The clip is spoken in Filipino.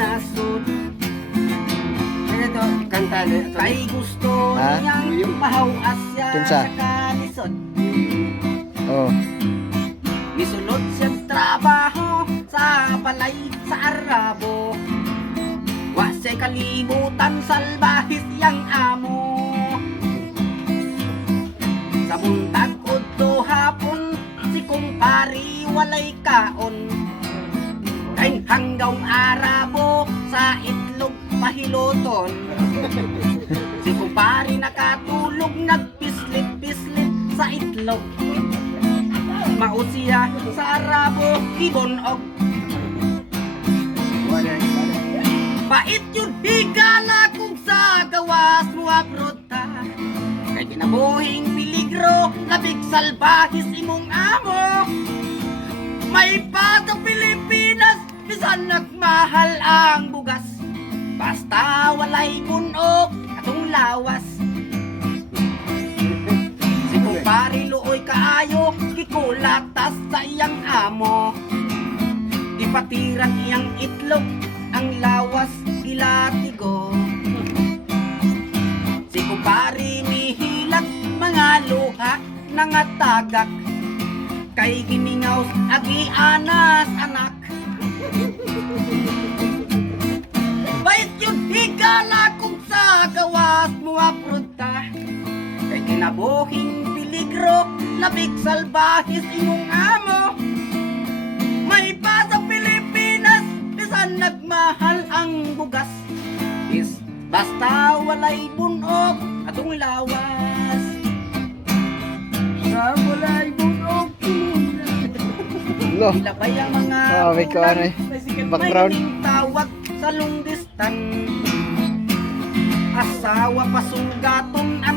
nasod. Ito, kanta na ito. Kay gusto Ha? niyang mahawas siya Kinsa? sa kanisod. Oh. Misulod siyang trabaho sa balay sa Arabo. Wa siya'y kalimutan salbahis yang amo. Sa buntag udto hapon si kumpari walay kaon. Kay hanggang Arabo sa itlog pahiloton. Si kumpari nakatulog nagpislit-pislit sa itlog. Mausiya sa Arabo ibonog. Pait yun higala kung sa gawas mo abroad-ta. Kay kinabuhing peligro labig salbahis imong amo. May pa sa Pilipinas bisan nagmahal ang bugas. Basta walay bunog atong lawas. Si kumpari luoy kaayo gikulatas sa iyang amo. Ipatiran iyang itlog ang lawas gilatigo. Si kumpari mihilak mga luha nangatagak. Kay gimingaw agi anas anak. Bait yun higala kung sa gawas mo apronta. Kay kinabuhing peligro labig salbahis imong amo. May pa sa Pilipinas bisan nagmahal ang bugas. Basta walay bunog atong lawas. Sa walay bunog. Lo. Ilabay ang mga Oh, may kuha na eh. Background. May tawag sa long distance. Asawa pasugaton at